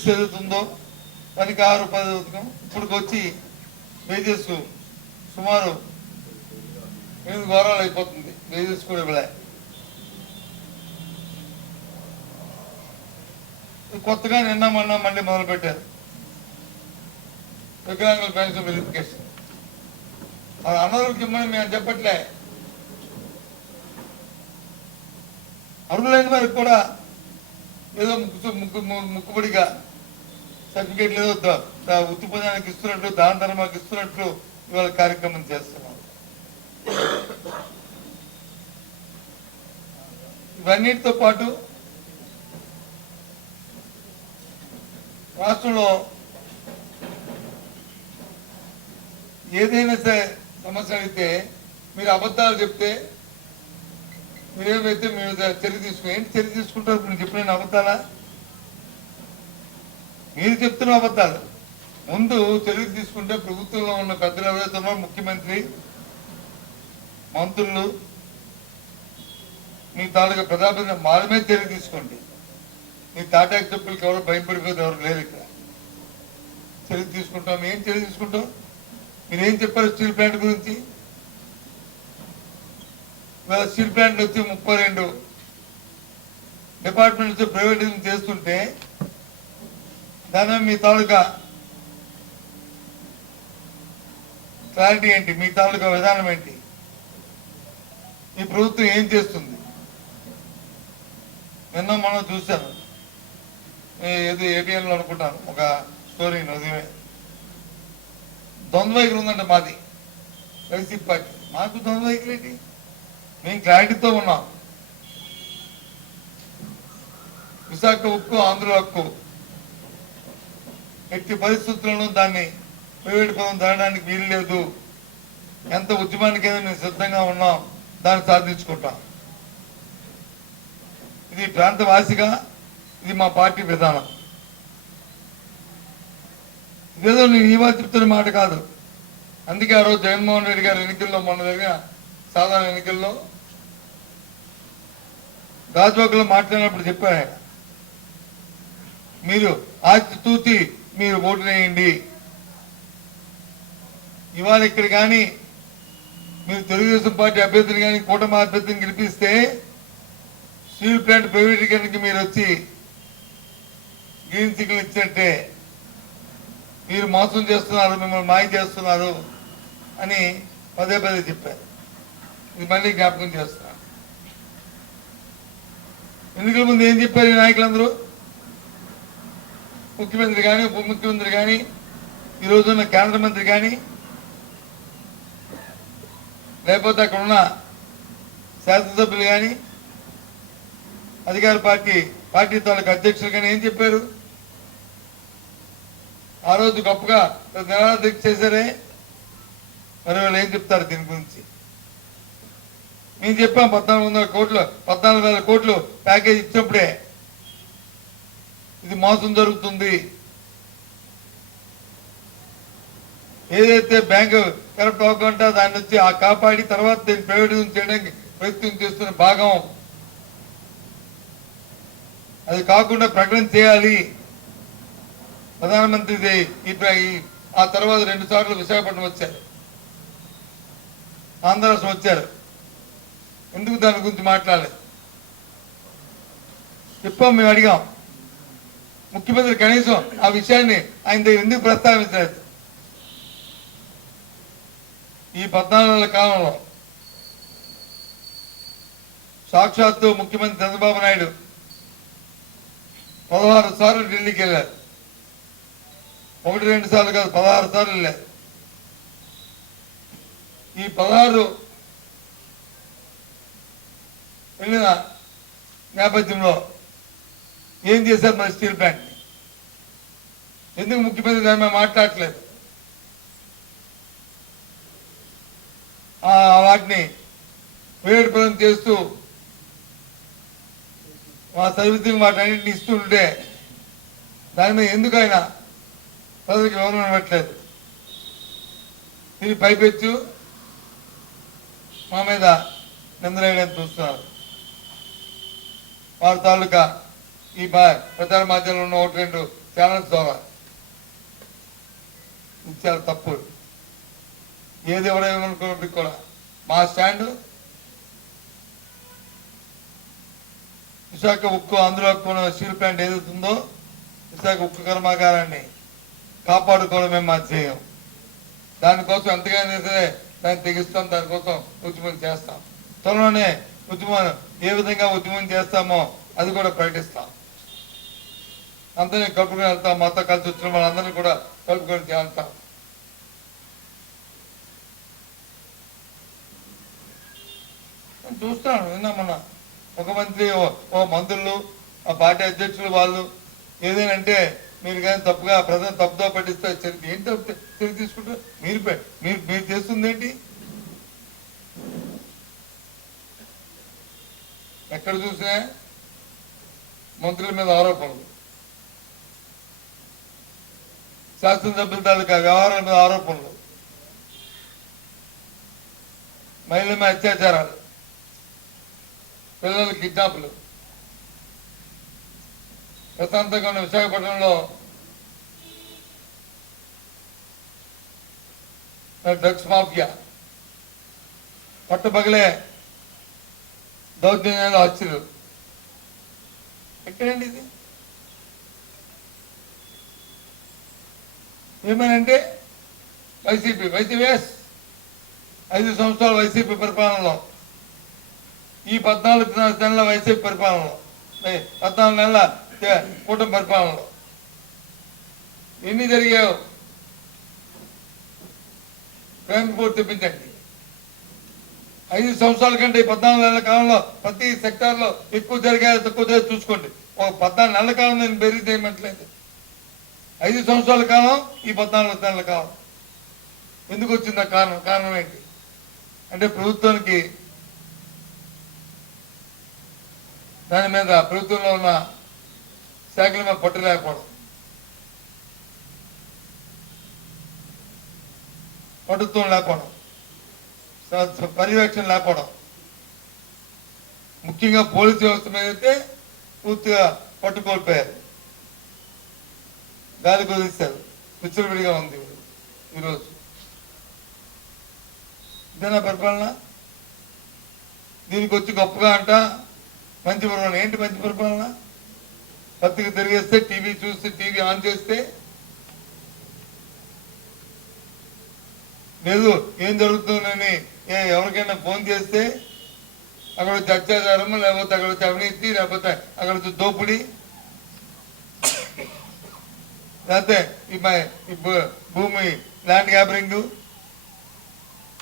Service ఏదైతుందో దానికి 6 పథకం ఇప్పటికి వచ్చి వేజెస్ సుమారు 8 వారాలు అయిపోతుంది. వేజెస్ కూడా ఇవ్వలే. కొత్తగా నిన్న మొన్న మళ్ళీ మొదలు పెట్టారు వికలాంగుల పెన్షన్ వెరిఫికేషన్. అది అనర్హులకి ఇమ్మని మేము చెప్పట్లే, అర్హులైన వారికి కూడా ఏదో ముక్కుబడిగా సర్టిఫికేట్లు ఏదో ఉత్తిపదానికి ఇస్తున్నట్లు, దాన ధర్మానికి ఇస్తున్నట్లు ఇవాళ కార్యక్రమం చేస్తున్నాం. ఇవన్నిటితో పాటు రాష్ట్రంలో ఏదైనా సరే సమస్య అడిగితే మీరు అబద్ధాలు చెప్తే మీరేమైతే మీరు చర్య తీసుకుని ఏంటి చర్య తీసుకుంటారు? మీరు చెప్పిన అబద్ధాలా? మీరు చెప్తున్న అబద్ధాలు. ముందు చర్య తీసుకుంటే ప్రభుత్వంలో ఉన్న పెద్దలు ఎవరైతే ఉన్నారో, ముఖ్యమంత్రి, మంత్రులు, మీ తాలూకా ప్రజాప్రతినిధులు వాళ్ళ మీద చర్య తీసుకోండి. మీ తాటాకు చెప్పులకి ఎవరు భయపడిపోతే ఎవరు లేరు. ఇక్కడ చర్య తీసుకుంటాం. ఏం చర్య తీసుకుంటాం? మీరేం చెప్పారు స్టీల్ ప్లాంట్ గురించి? ఇవాళ స్టీల్ ప్లాంట్ వచ్చి 32 డిపార్ట్మెంట్స్ ప్రైవేటైజేషన్ చేస్తుంటే దాని మీ తాలూకా క్లారిటీ ఏంటి? మీ తాలూకా విధానం ఏంటి? ఈ ప్రభుత్వం ఏం చేస్తుంది? నిన్న మనం చూశాను, ఏదో ఏటీఎంలో అనుకుంటాను ఒక స్టోరీ, నిజమే. ద్వంద్వ వైఖరి ఉందంటే మాది వైసీపీ పార్టీ. మాకు ద్వంద్వ వైఖరి ఏంటి? మేము క్లారిటీతో ఉన్నాం. విశాఖ ఉక్కు ఆంధ్ర హక్కు ఎట్టి పరిస్థితుల్లోనూ దాన్ని ప్రైవేట్ పదం దాడడానికి వీలు లేదు. ఎంత ఉద్యమానికైనా మేము సిద్ధంగా ఉన్నాం, దాన్ని సాధించుకుంటాం. ఇది ప్రాంతవాసిగా ఇది మా పార్టీ విధానం. ఇదేదో నేను ఇవాళ చెప్తున్న మాట కాదు. అందుకే ఆ రోజు జగన్మోహన్ రెడ్డి గారి ఎన్నికల్లో, మొన్న జరిగిన సాధారణ ఎన్నికల్లో గాజువాకలో మాట్లాడినప్పుడు చెప్పారు ఆయన, మీరు ఆచి తూచి మీరు ఓటు వేయండి. ఇవాళ ఇక్కడ కానీ మీరు తెలుగుదేశం పార్టీ అభ్యర్థిని కానీ కూటమి అభ్యర్థిని గెలిపిస్తే స్టీల్ ప్లాంట్ ప్రైవేటీకరణకి మీరు వచ్చి గ్రీన్ సిగ్నల్ ఇచ్చినట్టే. మీరు మోసం చేస్తున్నారు, మిమ్మల్ని మాయ చేస్తున్నారు అని పదే పదే చెప్పారు. ఇది మళ్ళీ జ్ఞాపకం చేస్తున్నారు. ఎన్నికల ముందు ఏం చెప్పారు ఈ నాయకులందరూ? ముఖ్యమంత్రి కానీ, ఉప ముఖ్యమంత్రి కానీ, ఈరోజున్న కేంద్ర మంత్రి కానీ, లేకపోతే అక్కడ ఉన్న శాసనసభ్యులు కానీ, అధికార పార్టీ తాలూకు అధ్యక్షులు కానీ ఏం చెప్పారు? ఆ రోజు గొప్పగా నిరాదీక్ష చేశారే, మరి వాళ్ళు ఏం చెప్తారు దీని గురించి? మేము చెప్పాం 14,000 కోట్లు ప్యాకేజ్ ఇచ్చినప్పుడే ఇది మోసం జరుగుతుంది. ఏదైతే బ్యాంకు కరప్ట్ అవ్వకుండా దాన్ని వచ్చి కాపాడి తర్వాత దీన్ని ప్రైవేటైజేషన్ చేయడానికి ప్రయత్నం చేస్తున్న భాగం అది కాకుండా ప్రకటన చేయాలి. ప్రధానమంత్రి ఆ తర్వాత 2 సార్లు విశాఖపట్నం వచ్చారు, ఆంధ్ర రాష్ట్రం వచ్చారు. ఎందుకు దాని గురించి మాట్లాడలేదు? చెప్పాం, మేము అడిగాం. ముఖ్యమంత్రి కనీసం ఆ విషయాన్ని ఆయన దగ్గర ఎందుకు ప్రస్తావించలేదు? ఈ 14 నెలల కాలంలో సాక్షాత్తు ముఖ్యమంత్రి చంద్రబాబు నాయుడు 16 సార్లు ఢిల్లీకి వెళ్ళారు. 1-2 సార్లు కాదు, 16 సార్లు వెళ్ళారు. ఈ 16 వెళ్ళిన నేపథ్యంలో ఏం చేశారు మన స్టీల్ ప్లాంట్? ఎందుకు ముఖ్యమంత్రి దాని మీద మాట్లాడట్లేదు? వాటిని ప్రైవేట్ చేస్తూ మా సర్వీసింగ్ వాటన్నింటిని ఇస్తుంటే దాని మీద ఎందుకు ఆయన ప్రజలకు వివరణ ఇవ్వట్లేదు? ఇది పైపెచ్చు మా మీద నిందలేయడానికి చూస్తున్నారు. వారి తాలూకా ఈ ప్రచార మాధ్యమంలో ఉన్న 1-2 ఛానల్స్ ద్వారా. ఇది చాలా తప్పు. ఏది ఎవరేమనుకున్నప్పటికి కూడా మా స్టాండ్ విశాఖ ఉక్కు, అందులో స్టీల్ ప్లాంట్ ఏదైతుందో విశాఖ ఉక్కు కర్మాగారాన్ని కాపాడుకోవడం మేము మా ధ్యేయం. దానికోసం ఎంతగానో సరే దాన్ని తెగిస్తాం, దానికోసం ఉద్యమం చేస్తాం. త్వరలోనే ఉద్యమం ఏ విధంగా ఉద్యమం చేస్తామో అది కూడా ప్రకటిస్తాం. అందరినీ కలుపుకొని వెళ్తాం. మాతో కలిసి వచ్చిన వాళ్ళందరినీ కూడా కలుపుకొని వెళ్తాం. చూస్తాను విన్నామన్నా ఒక మంత్రి ఓ మంత్రులు ఆ పార్టీ అధ్యక్షులు వాళ్ళు ఏదైనా అంటే మీరు కానీ తప్పుగా ప్రజలు తప్పుదో పట్టిస్తే ఏం తప్పు చర్య తీసుకుంటారు? మీరు మీరు చేస్తుంది ఏంటి? ఎక్కడ చూసినా మంత్రుల మీద ఆరోపణలు, శాసనసభ్యుల తాలూకా వ్యవహారాల మీద ఆరోపణలు, మహిళల మీద అత్యాచారాలు, పిల్లల కిడ్నాపులు. ప్రశాంతంగా ఉన్న విశాఖపట్నంలో డ్రగ్స్ మాఫియా పట్టపగలే దౌర్జన్యాలు, హత్యలు. ఎక్కడండి ఇది? ఏమనంటే వైసీపీ 5 సంవత్సరాల వైసీపీ పరిపాలనలో, ఈ 14 నెలల వైసీపీ పరిపాలనలో, 14 నెలల కూటమి పరిపాలనలో ఎన్ని జరిగాయో క్రైమ్ రిపోర్ట్ తెప్పించండి. 5 సంవత్సరాల కంటే 14 నెలల కాలంలో ప్రతి సెక్టార్లో ఎక్కువ జరిగాయో తక్కువ జరిగాయో చూసుకోండి. ఒక 14 నెలల కాలం నేను బెరీ చేయమంటలేదు. 5 సంవత్సరాల కాలం, ఈ 14 నెలల కాలం ఎందుకు వచ్చింది? కారణం ఏంటి అంటే ప్రభుత్వానికి దాని మీద ప్రభుత్వంలో ఉన్న శాఖల మీద పట్టు లేకపోవడం, పట్టుత్వం లేకపోవడం, పర్యవేక్షణ లేకపోవడం. ముఖ్యంగా పోలీసు వ్యవస్థ మీద అయితే పూర్తిగా పట్టుకోల్పోయారు, గాలి కుదిస్తారు. విచ్చలవిడిగా ఉంది ఈరోజు. ఇదేనా పరిపాలన? దీనికి వచ్చి గొప్పగా అంట మంచి పరిపాలన. ఏంటి మంచి పరిపాలన? పత్రిక తిరిగేస్తే, టీవీ చూస్తే, టీవీ ఆన్ చేస్తే లేదు ఏం జరుగుతుందని ఎవరికైనా ఫోన్ చేస్తే అక్కడ వచ్చి అత్యాచారము, లేకపోతే అక్కడ వచ్చి అవినీతి, లేకపోతే అక్కడ వచ్చి దోపిడీ, లేకపోతే ఈ భూమి ల్యాండ్ గ్యాబరింగ్.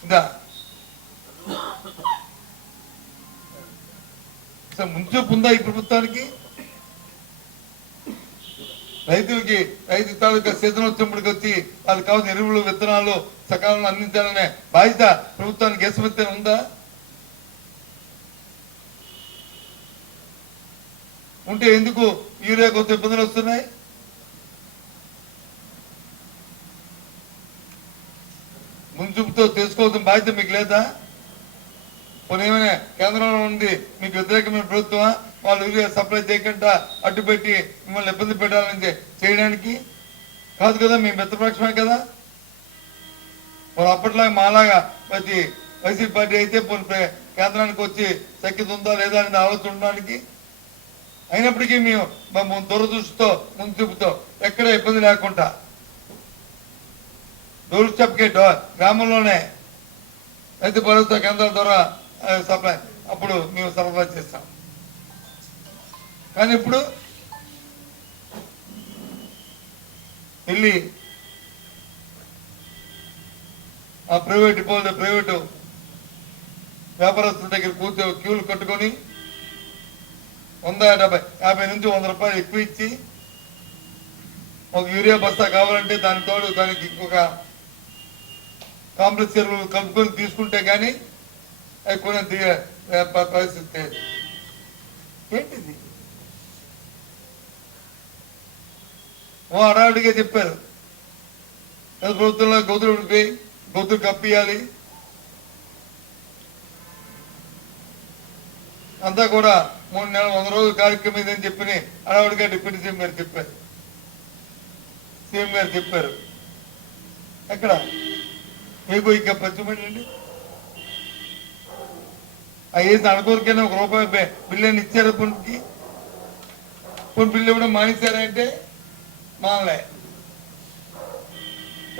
ఇదా ముంచూపు ఉందా ఈ ప్రభుత్వానికి? రైతు తాలూకా సీజన్ వచ్చినప్పటికి వచ్చి వాళ్ళకి కావాల్సిన ఎరువులు, విత్తనాలు సకాలంలో అందించాలనే బాధ్యత ప్రభుత్వానికి ఎస్మెత్తే ఉందా? ఉంటే ఎందుకు యూరియా కొంత ఇబ్బందులు వస్తున్నాయి? ముంచుపుతో తెలుసుకోవాల్సిన బాధ్యత మీకు లేదా? కొన్ని ఏమైనా కేంద్రంలో ఉంది మీకు వ్యతిరేకమైన ప్రభుత్వమా? వాళ్ళు యూరియా సప్లై చేయకుండా అడ్డుపెట్టి మిమ్మల్ని ఇబ్బంది పెట్టాలని చేయడానికి కాదు కదా. మీ మిత్రపక్షమే కదా. మరి అప్పట్లాగా మాలాగా వచ్చి వైసీపీ పార్టీ అయితే కేంద్రానికి వచ్చి శక్తి ఉందా లేదా అనేది ఆలోచన ఉండడానికి. అయినప్పటికీ మేము దురదృష్టితో ముందు చూపుతో ఎక్కడ ఇబ్బంది లేకుండా డోర్ గ్రామంలోనే రైతు భరోసా కేంద్రాల ద్వారా సప్లై అప్పుడు మేము సరఫరా చేస్తాం. కానీ ఇప్పుడు వెళ్ళి ఆ ప్రైవేటు వ్యాపారస్తుల దగ్గర క్యూలు కట్టుకొని 150 నుంచి 100 రూపాయలు ఎక్కువ ఇచ్చి ఒక యూరియా బస్తా కావాలంటే దాని తోడు దానికి ఇంకొక కాంప్లెక్స్ ఎరువులు కలుపుకొని తీసుకుంటే కానీ అవి కొనే పరిస్థితి ఏంటిది? హడావిడిగా చెప్పారు ప్రభుత్వంలో గొంతులు ఉడిపోయి గొంతులు కప్పియాలి అంతా కూడా 3 నెలల 100 రోజుల కార్యక్రమం ఇదని చెప్పి హడావిడిగా డిప్యూటీ సీఎం గారు చెప్పారు. సీఎం గారు చెప్పారు. ఎక్కడ మీకు ఇక పంచమండి వేసి అనుకోరికైనా ₹1 బిల్లు ఇచ్చారు. పుణ్కి కొన్ని బిల్లు ఇవ్వడం మానేశారంటే మానలే.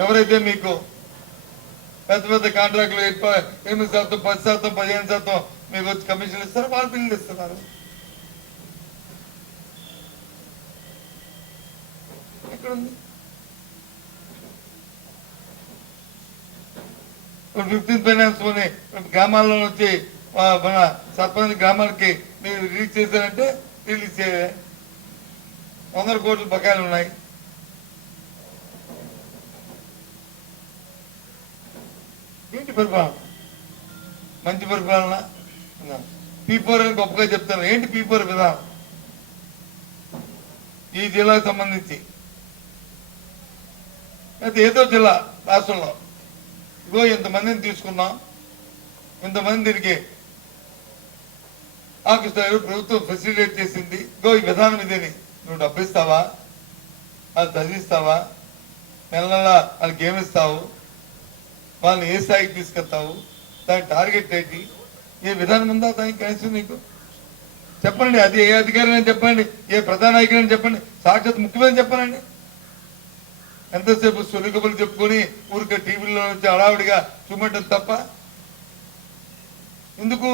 ఎవరైతే మీకు పెద్ద పెద్ద కాంట్రాక్టులు 8%, 10%, 15% మీకు వచ్చి కమిషన్లు ఇస్తారు, వాళ్ళు బిల్లులు ఇస్తున్నారు. ఎక్కడుంది? 15th ఫైనాన్స్ గ్రామాల్లో వచ్చి మన సర్పంచ్ గ్రామాలకి మీరు రిలీజ్ చేశారంటే రిలీజ్ చేయాలి. 100 కోట్ల బకాయిలు ఉన్నాయి. ఏంటి పరిపాలన? మంచి పరిపాలన. P4 అని గొప్పగా చెప్తాను. ఏంటి P4 విధానం? ఈ జిల్లాకు సంబంధించి అయితే ఏదో జిల్లా రాష్ట్రంలో ఇగో ఇంతమందిని తీసుకున్నాం, ఇంతమంది దీనికి ఆకిస్తారు, ప్రభుత్వం ఫెసిలిటేట్ చేసింది, ఇగో ఈ విధానం ఇదేని. నువ్వు డబ్బు ఇస్తావా, వాళ్ళు చదివిస్తావా, నెల నెల వాళ్ళకి ఏమిస్తావు, వాళ్ళని ఏ స్థాయికి తీసుకెళ్తావు, దాని టార్గెట్ ఏంటి, ఏ విధానం ఉందా దానికి కనీసం నీకు చెప్పండి. అది ఏ అధికారి చెప్పండి, ఏ ప్రధాన నాయకులని చెప్పండి, సాక్షాత్ ముఖ్యమని చెప్పానండి. ఎంతసేపు సొలికబులు చెప్పుకొని ఊరికే టీవీలో నుంచి హడావుడిగా చూపెట్టడం తప్ప ఎందుకు?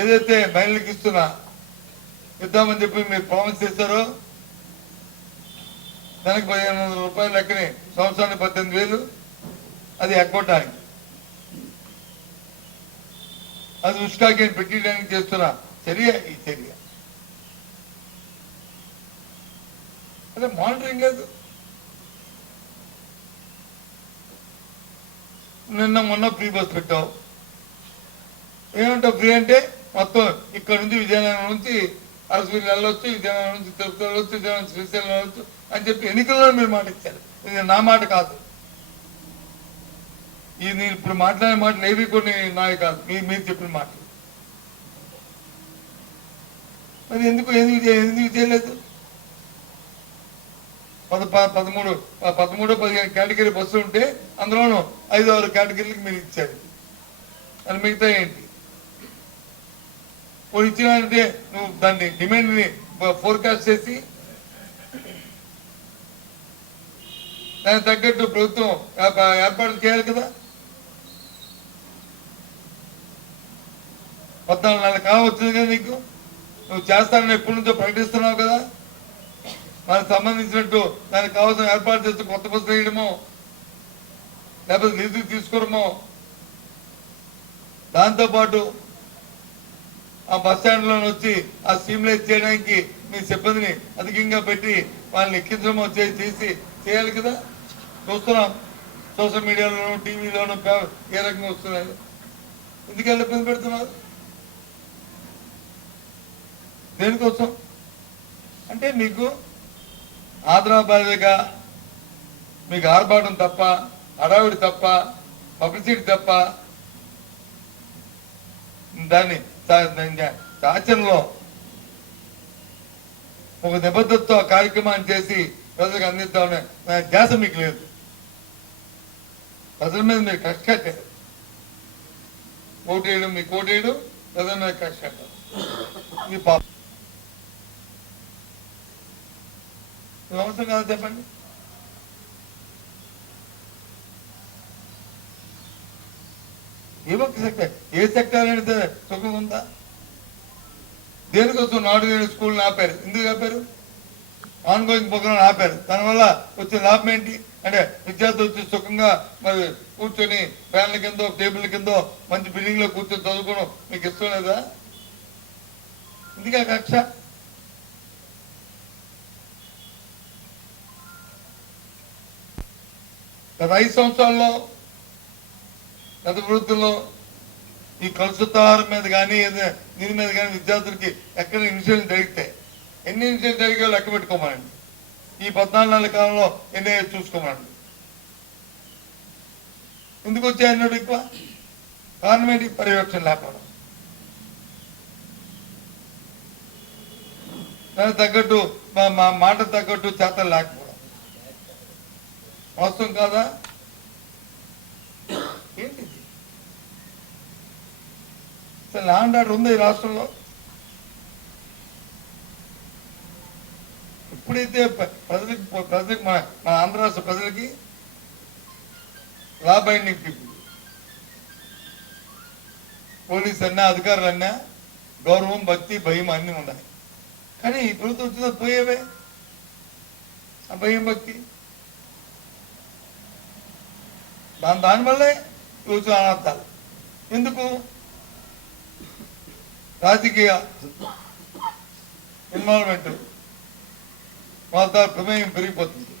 ఏదైతే మహిళలకు ఇస్తున్నా ఇద్దామని చెప్పి మీరు ప్రామిస్ చేస్తారో దానికి ₹1,500 లెక్కని సంవత్సరానికి 18,000 అది ఎగ్గొట్టడానికి, అది ఉష్కాకి పెట్టడానికి చేస్తున్నా చర్య ఈ చర్య. అదే మానిటరింగ్ లేదు. నిన్న మొన్న ఫ్రీ బస్ పెట్టావు. ఏమంటావు? ఫ్రీ అంటే మొత్తం ఇక్కడ నుంచి విజయనగరం నుంచి అరసవీలు వెళ్ళొచ్చు, విజయనగరం నుంచి తిరుపతి వెళ్ళొచ్చు, విజయనగరం నుంచి శ్రీశైలం వెళ్ళొచ్చు అని చెప్పి ఎన్నికల్లో మీరు మాట ఇచ్చారు. ఇది నా మాట కాదు. ఇది నేను ఇప్పుడు మాట్లాడే మాటలు ఏవి కొన్ని నావి కాదు, మీరు చెప్పిన మాటలు. మరి ఎందుకు చేయలేదు? 13-15 కేటగిరీ బస్సులు ఉంటే అందులోనూ 5-6 కేటగిరీలకు మీరు ఇచ్చారు. అది మిగతా ఏంటి? వాళ్ళు ఇచ్చినంటే నువ్వు దాన్ని డిమాండ్ని ఫోర్కాస్ట్ చేసి దానికి తగ్గట్టు ప్రభుత్వం ఏర్పాటు చేయాలి కదా. 14 నెలల కాలం వచ్చింది కదా నీకు. నువ్వు చేస్తానని ఎప్పటి నుంచో ప్రకటిస్తున్నావు కదా. మనకు సంబంధించినట్టు దానికి కావాల్సిన ఏర్పాటు చేస్తూ కొత్త బస్సులు వేయడమో లేకపోతే లీజుకు తీసుకోవడమో, దాంతోపాటు ఆ బస్ స్టాండ్లో వచ్చి ఆ స్టీమ్లైజ్ చేయడానికి మీ సిబ్బందిని అధికంగా పెట్టి వాళ్ళని ఎక్కించడమో చేసి చేయాలి కదా. చూస్తున్నాం సోషల్ మీడియాలోనూ టీవీలోనూ ఏ రకంగా వస్తున్నాయి. ఎందుకని ఇబ్బంది పెడుతున్నారు? దేనికోసం అంటే మీకు ఆదరాబాద్గా మీకు ఆర్భాటం తప్ప, హడావిడి తప్ప, పబ్లిసిటీ తప్ప దాన్ని ఆచరణలో ఒక నిబద్ధతతో కార్యక్రమాన్ని చేసి ప్రజలకు అందిద్దామనే ధ్యాస మీకు లేదు. ప్రజల మీద మీరు కక్ష కట్టారు. ఓటేయడం మీకు ఓటేయడం, ప్రజల మీద కక్ష కట్టారు. ఇది పాపం. అవసరం కాదు చెప్పండి. ఏ ఒక్క సెక్టర్, ఏ సెక్టర్ అనేది సుఖం ఉందా? దేనికోసం నాడు స్కూల్ని ఆపారు? ఎందుకు ఆపారు? ఆన్ గోయింగ్ ప్రోగ్రాం ఆపారు. దానివల్ల వచ్చే లాభం ఏంటి అంటే విద్యార్థులు వచ్చి సుఖంగా మరి కూర్చొని ఫ్యాన్ల కిందో టేబుల్ కిందో మంచి బిల్డింగ్ లో కూర్చొని చదువుకోవడం మీకు ఇష్టం లేదా? ఎందుక కక్ష? గత 5 సంవత్సరాల్లో గత వృత్తుల్లో ఈ కలుషితాహారం మీద కానీ దీని మీద కానీ విద్యార్థులకి ఎక్కడ ఇన్సిడెంట్ జరిగితే ఎన్ని ఇన్సిడెంట్ జరిగాయో లెక్క పెట్టుకోమనండి. ఈ 14 నెలల కాలంలో ఎన్ని చూసుకోమనండి. ఎందుకు వచ్చాయన్నాడు ఎక్కువ? కారణం ఏంటి? పర్యవేక్షణ లేకపోవడం. దానికి తగ్గట్టు మా మాట తగ్గట్టు చేతలు లేకపోవడం. వాస్తవం కాదా? ఏంటిది? అసలు ల్యాండ్ ఆర్డర్ ఉందా ఈ రాష్ట్రంలో? ఎప్పుడైతే ప్రజలకు మన ఆంధ్ర రాష్ట్ర ప్రజలకి లా బైండింగ్ పీపుల్, పోలీస్ అన్నా అధికారులు అన్నా గౌరవం, భక్తి, భయం అన్నీ ఉన్నాయి. కానీ ఈ ప్రభుత్వం వచ్చిన పోయేవే ఆ భయం, భక్తి. దానివల్లే రోజు అనార్థాలు. ఎందుకు? రాజకీయ ఇన్వాల్వ్మెంట్, వాళ్ళ ప్రమేయం పెరిగిపోతుంది.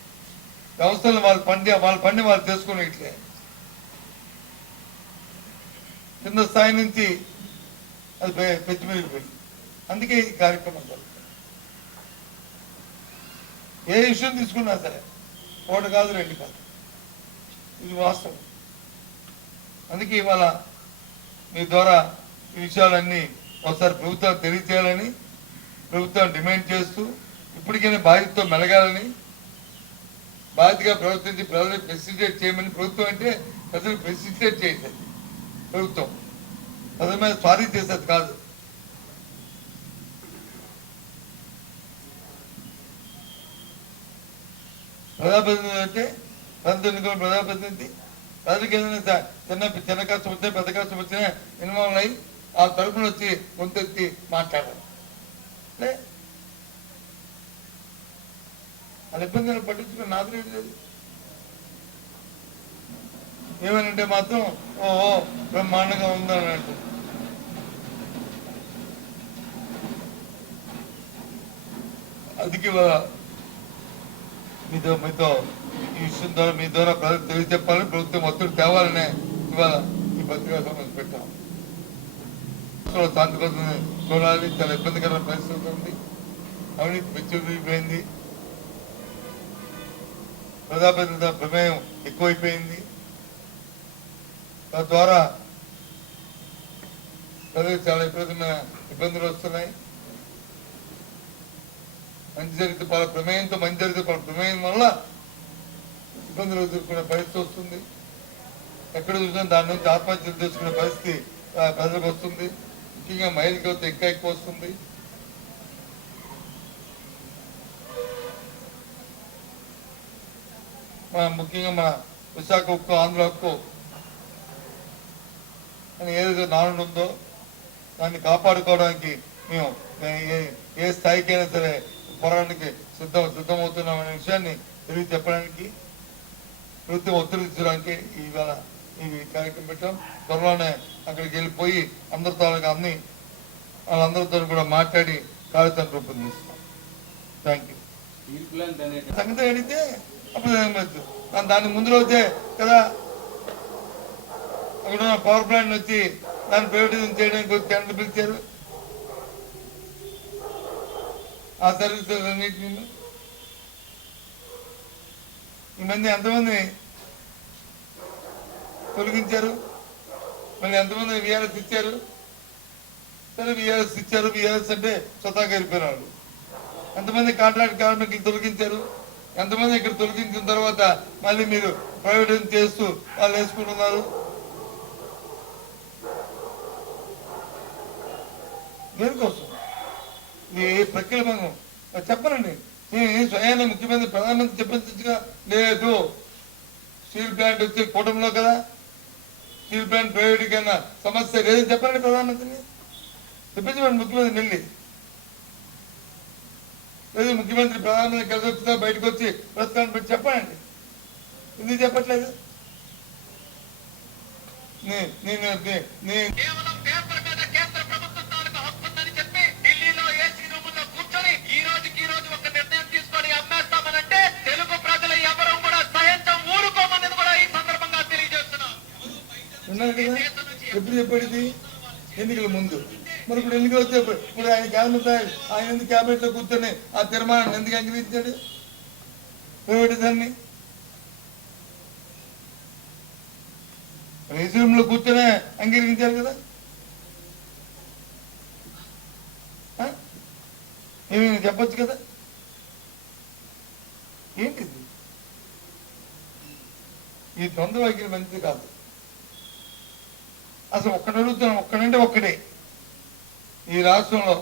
వ్యవస్థలు వాళ్ళ పని వాళ్ళు చేసుకుని ఇట్లే కింద స్థాయి నుంచి అది పెచ్చిమెరిగిపోయింది. అందుకే ఈ కార్యక్రమం జరుగుతుంది. ఏ విషయం తీసుకున్నా సరే ఒకటి కాదు, రెండు కాదు, ఇది వాస్తవం. అందుకే ఇవాళ మీ ద్వారా ఈ విషయాలన్నీ ఒకసారి ప్రభుత్వం తెలియచేయాలని ప్రభుత్వం డిమాండ్ చేస్తూ, ఇప్పటికైనా బాధ్యతతో మెలగాలని, బాధ్యతగా ప్రవర్తించి ప్రజలకు ఫెసిలిటేట్ చేయమని. ప్రభుత్వం అంటే ప్రజలకు ఫెసిలిటేట్ చేసేది ప్రభుత్వం, ప్రజల మీద స్వారీ చేసేది కాదు. ప్రజాప్రతినిధి అంటే ప్రజాప్రతినిధి ప్రజలకు ఏదైనా చిన్న కష్టం వచ్చినా పెద్ద కష్టం వచ్చినా ఇన్వాల్వ్ అయ్యి ఆ తరఫున వచ్చి గొంతెత్తి మాట్లాడాలి. వాళ్ళ ఇబ్బందులు పట్టించుకుని నాదులేదు లేదు. ఏమనంటే మాత్రం ఓహో బ్రహ్మాండంగా ఉందని అంటుంది. అందుకే మీతో ఈ విషయం ద్వారా మీ ద్వారా ప్రజలకు తెలియజెప్పాలని, ప్రభుత్వం ఒత్తిడి తేవాలనే ఇవాళ ఈ పత్రికా సమావేశం పెట్టాం. శాంతి కోసం చూడాలి. చాలా ఇబ్బందికరమైన పరిస్థితి ఉంది. అవినీతి పెంచిపోయింది, ప్రజాప్రతినిధుల ప్రమేయం ఎక్కువైపోయింది. తద్వారా ప్రజలకు చాలా విపరీతమైన ఇబ్బందులు వస్తున్నాయి. మంచి జరిగితే వాళ్ళ ప్రమేయంతో, మంచి జరిగితే వాళ్ళ ప్రమేయం వల్ల ఇబ్బందులు ఎదుర్కొనే పరిస్థితి వస్తుంది. ఎక్కడ చూసినా దాని నుంచి ఆత్మహత్యలు చేసుకునే పరిస్థితి ప్రజలకు వస్తుంది. ముఖ్యంగా మహిళలకి వస్తే ఇంకా ఎక్కువ వస్తుంది. ముఖ్యంగా మన విశాఖ హక్కు, ఆంధ్ర హక్కు అని ఏదైతే నానుడు ఉందో దాన్ని కాపాడుకోవడానికి మేము ఏ స్థాయికైనా సరే పోరాటానికి సిద్ధమవుతున్నామనే విషయాన్ని తెలియ చెప్పడానికి, ప్రభుత్వం ఒత్తిడి తీర్చడానికి ఇవాళ ఈ కార్యక్రమం పెట్టాం. త్వరలోనే అక్కడికి వెళ్ళిపోయి అందరితో అన్ని వాళ్ళందరితో కూడా మాట్లాడి కార్యక్రమం రూపొందిస్తాం. Thank you. సంగతి అడిగితే అప్పుడు దాని ముందు రోజే కదా అక్కడ పవర్ ప్లాంట్ వచ్చి దాన్ని ప్రైవేటైజేషన్ చేయడానికి టెండర్ పిలిచారు. ఆ సర్వీసెస్ అన్నింటినీ ఈ మంది ఎంతమంది తొలగించారు, మళ్ళీ ఎంతమంది విఆర్ఎస్ ఇచ్చారు. సరే విఆర్ఎస్ ఇచ్చారు, విఆర్ఎస్ అంటే స్వతహాగా వెళ్ళిపోయిన వాళ్ళు. ఎంతమంది కాంట్రాక్ట్ కార్మికులు తొలగించారు, ఎంతమంది ఇక్కడ తొలగించిన తర్వాత మళ్ళీ మీరు ప్రైవేటైజేషన్ చేస్తూ వాళ్ళు వేసుకుంటున్నారు. దేనికోసం ఈ ప్రక్రియ మనం చెప్పనండి. స్వయాన్ని ముఖ్యమంత్రి ప్రధానమంత్రి చెప్పించగా లేదు. స్టీల్ ప్లాంట్ వచ్చే కూటమిలో కదా, స్టీల్ ప్లాంట్ ప్రైవేట్ కన్నా సమస్య లేదని చెప్పండి ప్రధానమంత్రిని. చెప్పించండి ముఖ్యమంత్రి వెళ్ళి. లేదు ముఖ్యమంత్రి ప్రధానమంత్రి కలిసి వచ్చినా బయటకు వచ్చి ప్రస్తుతాన్ని పెట్టి చెప్పండి. ఎందుకు చెప్పట్లేదు? ఉన్నారు కదా, ఎప్పుడు చెప్పేది ఎన్నికల ముందు. మరి ఇప్పుడు ఎన్నికలు వస్తే ఇప్పుడు ఆయన క్యాబినెట్, ఆయన ఎందుకు క్యాబినెట్ లో కూర్చొని ఆ తీర్మానాన్ని ఎందుకు అంగీకరించాడు? ప్రైవేటిజాన్ని రేజిమ్ లో కూర్చొనే అంగీకరించారు కదా. ఏమైనా చెప్పొచ్చు కదా. ఏంటిది? ఈ ద్వంద్వ వైఖరి మంచిది కాదు. అసలు ఒక్కటి అడుగుతున్నాం, ఒక్కడంటే ఒక్కడే. ఈ రాష్ట్రంలో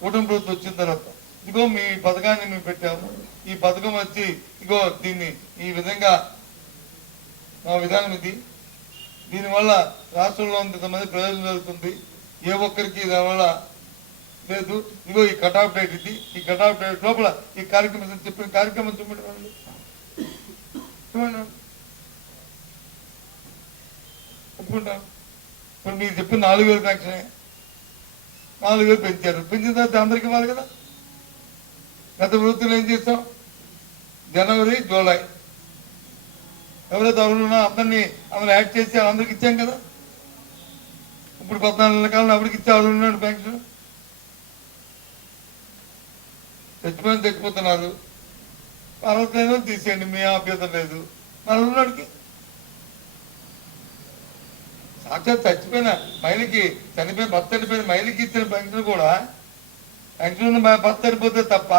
కూటమి ప్రభుత్వం వచ్చిన తర్వాత ఇదిగో మీ పథకాన్ని మేము పెట్టాము, ఈ పథకం వచ్చి ఇగో దీన్ని ఈ విధంగా మా విధానం ఇది, దీనివల్ల రాష్ట్రంలో ఇంతమంది ప్రయోజనం జరుగుతుంది, ఏ ఒక్కరికి దానివల్ల లేదు, ఇగో ఈ కట్ ఆఫ్ డేట్ ఇది, ఈ కట్ ఆఫ్ డేట్ లోపల ఈ కార్యక్రమం చెప్పిన కార్యక్రమం చూపెట్టండి. ఒప్పుకుంటాం. ఇప్పుడు మీరు చెప్పిన 4,000 పెన్షనే, 4,000 పెంచారు, పెంచిన తర్వాత అందరికి ఇవ్వాలి కదా. గత ప్రభుత్వంలో ఏం చేస్తాం, జనవరి జూలై ఎవరైతే అర్హులున్నా అందరినీ యాడ్ చేసి అందరికి ఇచ్చాం కదా. ఇప్పుడు 14 నెలల కాలం అప్పటికి ఇచ్చే అర్హులున్నాడు పెన్షన్. తెచ్చిపోతున్నారు, అర్హత లేదో తీసేయండి, మీ అభ్యర్థం లేదు. మరి ఉన్నాడికి సాక్షాత్ చచ్చిపోయిన మహిళకి, భర్త చనిపోయిన మహిళకి ఇచ్చిన పెన్షన్ కూడా పెన్షన్ భర్త చనిపోతే తప్ప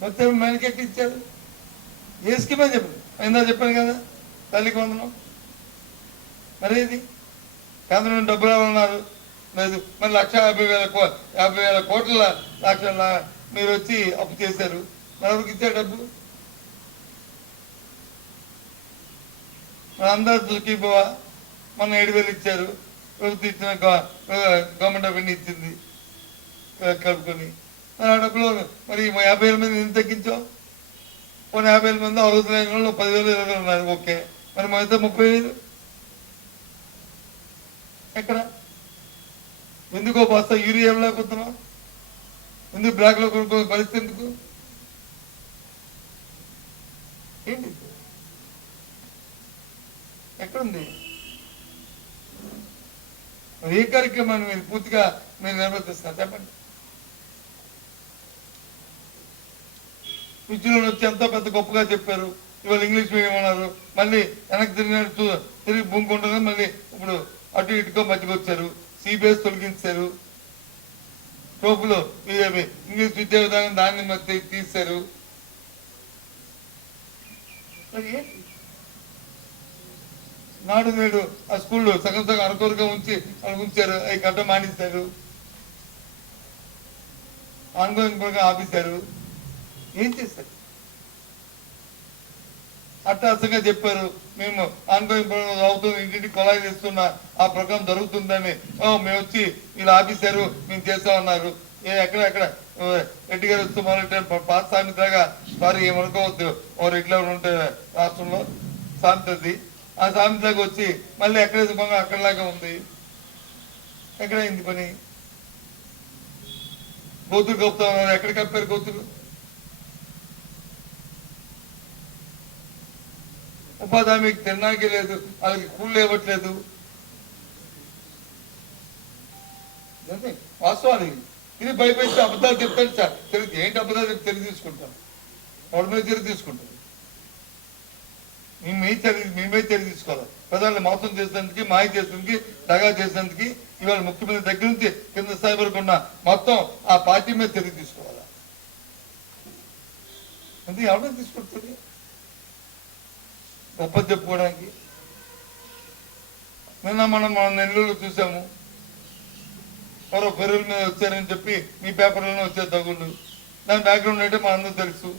భర్త మహిళకి ఎక్కడ ఇచ్చారు? ఏ స్కీమ్ అని చెప్పండి, అయినా చెప్పాను కదా, తల్లికి వందనం. మరి ఇది కేంద్రం డబ్బులు ఉన్నారు లేదు, మరి 1,50,000 కోట్ల లక్షల మీరు వచ్చి అప్పు చేశారు, మరి ఎవరికి ఇచ్చారు డబ్బు? మన అందరికి మొన్న 7,000 ఇచ్చారు, ప్రభుత్వం ఇచ్చిన గవర్నమెంట్ ఆఫ్ ఇండియా ఇచ్చింది కలుపుకొని. మరి ఆ డబ్బులో మరి 50,000 మంది ఎందుకు తగ్గించావు? కొన్ని 50,000 మంది అర్హత లేని వాళ్ళు 10,000 20,000 ఉన్నారు, ఓకే. మరి మిగతా 30,000 ఎక్కడ? ఎందుకో బస్తా యూరియా లేకపోతున్నాం, ఎందుకు బ్లాక్ లో కొనుక్కో పరిస్థితి ఎందుకు? ఏంటి ఎక్కడుంది? ఏ కార్యక్రమాన్ని మీరు పూర్తిగా మీరు నిర్వర్తిస్తున్నారు చెప్పండి. విద్యలో వచ్చి ఎంతో పెద్ద గొప్పగా చెప్పారు, ఇవాళ ఇంగ్లీష్ మీడియం అన్నారు, మళ్ళీ వెనక్కి తిరిగి భూమి ఉంటుంది, మళ్ళీ ఇప్పుడు అటు ఇటుకో మధ్యకి వచ్చారు, సిబిఎస్ తొలగించారు, టోపులో ఇంగ్లీష్ విద్యా విధానం దాన్ని మధ్య తీశారు. నాడు నేడు ఆ స్కూల్లో సగం అనుకోరుగా ఉంచారు, అవి గడ్డ మానేశారు, ఆన్గోయింగ్ ప్రోగ్రాం ఆపేశారు. ఏం చేస్తారు? అట్టాసంగా చెప్పారు, మేము ఆన్గోయింగ్ ప్రోగ్రాం అవుతుంది, ఇంటింటి కొలాయి చేస్తున్న ఆ ప్రోగ్రాం జరుగుతుందని మేము వచ్చి వీళ్ళు ఆపేశారు, మేము చేస్తామన్నారు. ఎక్కడ రెడ్డి గారు వస్తూ మొదలెట్టారు పాత సామెతగా, సారీ ఏమనుకోవద్దు, ఓ రెడ్లు ఎవరు ఉంటే రాష్ట్రంలో సామెతది, ఆ సామెతలాగా వచ్చి మళ్ళీ ఎక్కడైతే పని అక్కడలాగా ఉంది. ఎక్కడైంది పని? గోతులు కప్పుతా ఉన్నారు, ఎక్కడ కప్పారు గోతులు? ఉపాధి హామీకి తినడానికి లేదు, వాళ్ళకి కూళ్ళు ఇవ్వట్లేదు. వాస్తవాలు ఇది భయపెట్టి అబద్ధాలు చెప్తాడు సార్. తెలిసి ఏంటి అబద్ధాలు చెప్తే తెలివి తీసుకుంటాం, వాడి మీద చర్య తీసుకుంటాం. మేమే చర్య తీసుకోవాలి. ప్రజల్ని మోసం చేసినందుకు, మాయ చేసినందుకు, దగా చేసినందుకు ఇవాళ ముఖ్యమంత్రి దగ్గర నుంచి కింద స్థాయి వరకు ఉన్న మొత్తం ఆ పార్టీ మీద చర్య తీసుకోవాలి. అంటే ఎవరైనా తీసుకుంటుంది గొప్ప చెప్పుకోవడానికి. నిన్న మనం నెల్లూరులో చూసాము, మరో పెరుగుల మీద వచ్చారని చెప్పి మీ పేపర్లోనే వచ్చే తగుళ్ళు. దాని బ్యాక్గ్రౌండ్ అంటే మా అందరూ తెలుసు.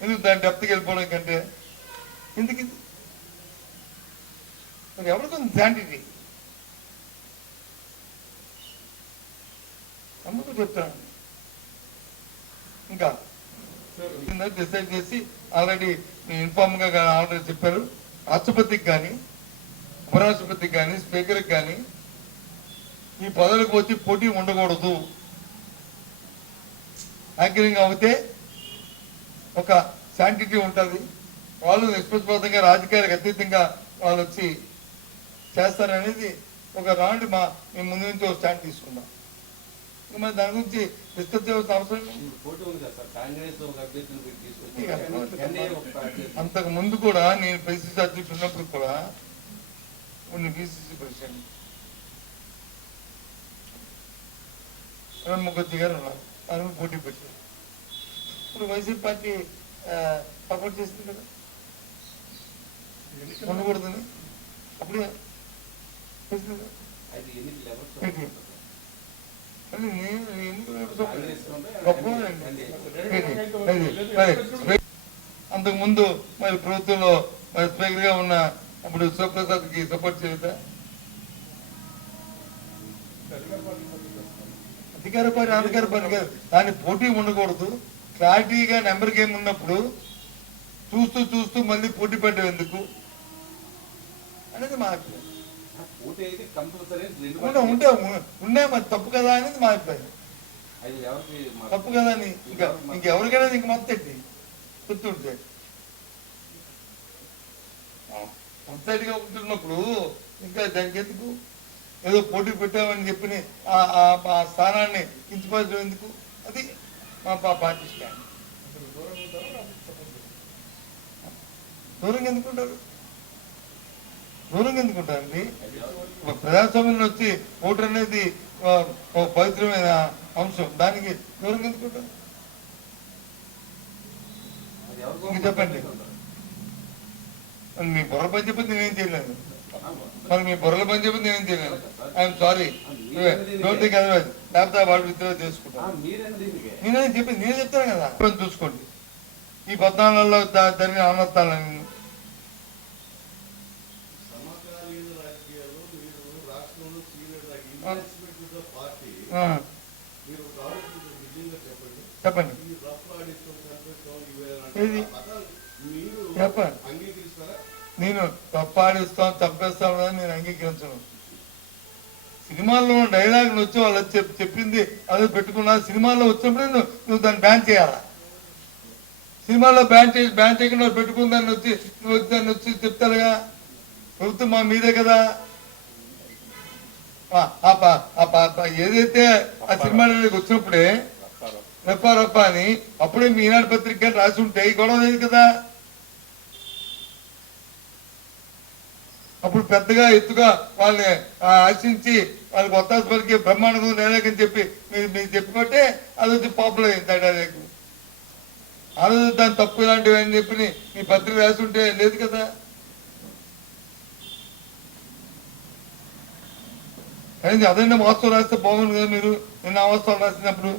ఎందుకు దాని డెప్త్కి వెళ్ళిపోవడం కంటే ఎందుకు ఇది? మరి ఎవరికి శాంటిటీ? అందుకు చెప్తాను. ఇంకా డిసైడ్ చేసి ఆల్రెడీ ఇన్ఫార్మ్ గా ఆల్రెడీ చెప్పారు, రాష్ట్రపతికి కానీ ఉపరాష్ట్రపతికి కానీ స్పీకర్కి కానీ ఈ పదవులకు వచ్చి పోటీ ఉండకూడదు. యాంకరింగ్ అవుతే ఒక శాంటిటీ ఉంటుంది, వాళ్ళు నిష్పక్షపాతంగా రాజకీయాలకు అతీతంగా వాళ్ళు వచ్చి చేస్తారనేది ఒక రాండి మేము ముందు నుంచి ఒక స్టాండ్ తీసుకున్నాం. మరి దాని గురించి డిస్కస్ చేయాల్సిన అవసరం. అంతకు ముందు కూడా నేను పిసిసి అధ్యక్షుడు ఉన్నప్పుడు కూడా పిసిసి ప్రెసిడెంట్ ముఖర్జీ గారు ఉన్నారు, ఆయన పోటీ పెట్టారు. ఇప్పుడు వైసీపీ పార్టీ సపోర్ట్ చేసింది కదా ఉండకూడదని అప్పుడు చేసింది కదా. అంతకుముందు మరి ప్రభుత్వంలో మరి స్పీకర్ గా ఉన్న అప్పుడు శివప్రసాద్ కి సపోర్ట్ చేయదా? అధికార పార్టీ కాదు, దాని పోటీ ఉండకూడదు. క్లారిటీగా నెంబర్ గేమ్ ఉన్నప్పుడు చూస్తూ చూస్తూ మళ్ళీ పోటీ పెట్టడం ఎందుకు అనేది మా అభిప్రాయం. ఉంటే ఉన్నాయి మరి తప్పు కదా అనేది మా అభిప్రాయం. తప్పు కదా అని ఇంకెవరికైనా ఇంక మొత్తం గుర్తుంటే మొత్తాడిగా ఉంటున్నప్పుడు ఇంకా దానికి ఎందుకు ఏదో పోటీ పెట్టామని చెప్పి ఆ స్థానాన్ని కించపరచడం ఎందుకు? అది మా పార్టీ స్టాండ్. దూరంగా ఎందుకుంటారు? దూరంగా ఎందుకుంటారండి? ప్రజాస్వామ్యంలో వచ్చి ఓటు అనేది ఒక పవిత్రమైన అంశం, దానికి దూరంగా ఎందుకుంటారు? ఇంక చెప్పండి. మీ బుర్ర పని చెప్పి నేనేం చేయలేను, మరి మీ బుర్రల పని చెప్పి నేనేం చేయలేను. I'm sorry, don't think otherwise. లేకపోతే వాళ్ళు విత్డ్రా చేసుకుంటాను. నేనేం చెప్పి నేను చెప్తాను కదా. చూసుకోండి, ఈ 14లో జరిగిన అనర్థాలను చెప్పండి. చెప్పండి. నేను తప్పాడిస్తాం చంపేస్తాం నేను అంగీకరించను. సినిమాల్లో డైలాగులు వచ్చి వాళ్ళు చెప్పింది అదే పెట్టుకున్నా. సినిమాల్లో వచ్చినప్పుడు నువ్వు దాన్ని బ్యాన్ చేయాలా? సినిమాలో బ్యాన్ చేయకుండా పెట్టుకుని దాన్ని వచ్చి చెప్తారుగా. ప్రభుత్వం మా మీదే కదా. ఏదైతే ఆ సినిమాలోకి వచ్చినప్పుడే రప్ప అని అప్పుడే మీ ఈనాడు పత్రిక రాసి ఉంటే ఈ గొడవ లేదు కదా. అప్పుడు పెద్దగా ఎత్తుగా వాళ్ళని ఆశించి వాళ్ళకి ఒత్తాసు పలికి బ్రహ్మాండం లేదని చెప్పి మీరు చెప్పిబట్టే అది వచ్చి పాపులర్ అయింది. డైలాగ్ ఆ రోజు దాని తప్పు ఇలాంటివి అని చెప్పి మీ పత్రిక రాసి ఉంటే లేదు కదా. అదైనా వాస్తవం రాస్తే బాగుంది కదా. మీరు నిన్న వాస్తవం రాసినప్పుడు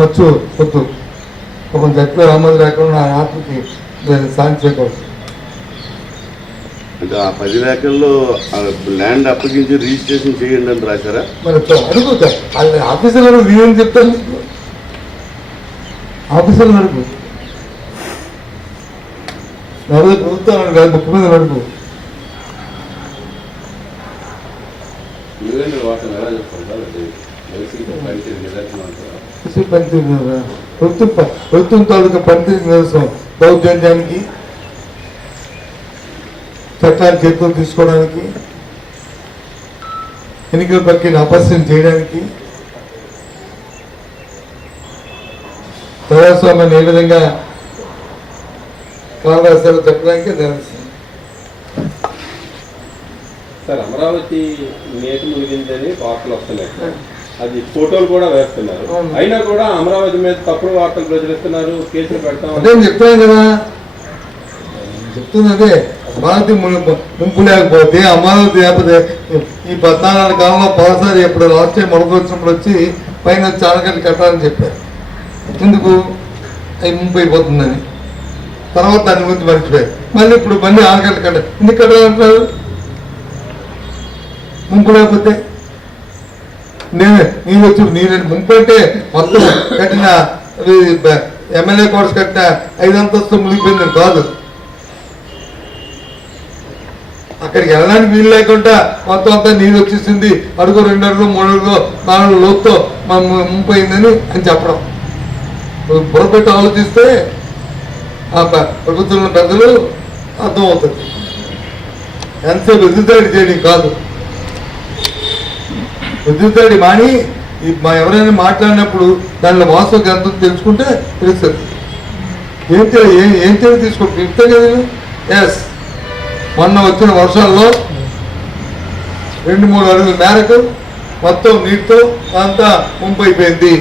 మచ్చు వద్దు ఒక జట్టు ఆమోదం లేకుండా నా ఆత్మకి సాయం చేయకూడదు. అంటే ఆ 10 ఎకరాల్లో ల్యాండ్ అప్పగించి రిజిస్ట్రేషన్ చేయండి అని రాశారా? మరి అడుగుతా ఆఫీసర్లు నేను చెప్తాను. ఆఫీసర్లు అడుగు, లేకపోతే ప్రభుత్వం కాదు ముఖ్యమంత్రి అడుగు. ప్రభుత్వం తాలూకా పనితీరు నిరసనం దౌర్జన్యానికి, చట్టాన్ని చేతులు తీసుకోవడానికి, ఎన్నికల ప్రక్రియను అపస్యం చేయడానికి, ప్రజాస్వామ్యాన్ని ఏ విధంగా కాంగ్రెస్ చెప్పడానికి నిరసన. సార్, అమరావతి నేటి మునిగిందని వార్తలు వస్తున్నాయి. అది ఫోటోలు కూడా వేస్తున్నారు. అయినా కూడా అమరావతి మీద తప్పుడు వార్తలు ప్రచురిస్తున్నారు, కేసులు పెడతాం. అదే చెప్తాను కదా, చెప్తుంది అదే. అమరావతి ముంపు లేకపోతే అమరావతి లేకపోతే ఈ 14 కాలంలో పదసారి ఎప్పుడు లాస్ట్ టైం మొదటి వచ్చినప్పుడు వచ్చి పైన చాలకట్టు కట్టాలని చెప్పారు. ఎందుకు? అవి ముంపు అయిపోతుందని. తర్వాత దాని గురించి మర్చిపోయారు. మళ్ళీ ఇప్పుడు మళ్ళీ ఆనకట్టు కట్టారు. ఎందుకు కట్టాలంటారు? ముంపు లేకపోతే నీళ్ళు వచ్చి నీళ్ళు ముంపు అంటే మొత్తం కట్టిన ఎమ్మెల్యే కోర్స్ కట్టిన 5 అంతస్తులు మునిగిపోయిందని కాదు. అక్కడికి వెళ్ళడానికి వీలు లేకుండా మొత్తం అంతా నీళ్ళు వచ్చేసింది, అడుగు 2 అడుగులు 3 అడుగులు 4 అడుగులు లోతుతో ముంపు అయిందని అని చెప్పడం. బుర్రపెట్టి ఆలోచిస్తే ఆ ప్రభుత్వంలో పెద్దలు అర్థమవుతుంది. ఎంతసేపు ఎదురుదాడి చేయడం కాదు. ఎదురుదాడి మాని ఎవరైనా మాట్లాడినప్పుడు దానిలో వాస్తవం ఎంత తెలుసుకుంటే తెలుస్తుంది. ఏం చర్య తీసుకో చెప్తే కదా. ఎస్, మొన్న వచ్చిన వర్షాల్లో 2-3 అడుగుల మేరకు మొత్తం నీటితో అంతా ముంపు అయిపోయింది.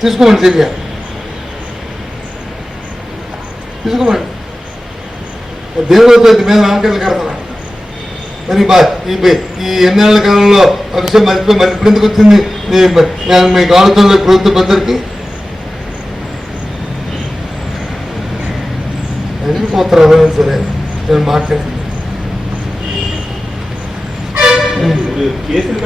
తీసుకోమండి చర్య, తీసుకోమండి. దేవత మీద నామకెళ్ళి కడతాను. మరి ఈ ఎన్నేళ్ల కాలంలో ఆ విషయం మర్చిపోయి మరి ఇప్పుడు ఎందుకు వచ్చింది మీకు ఆలోచనలో ప్రభుత్వ పెద్దలకి? వెళ్ళిపోతారు ఎవరైనా సరే, నేను మాట్లాడి కేసులు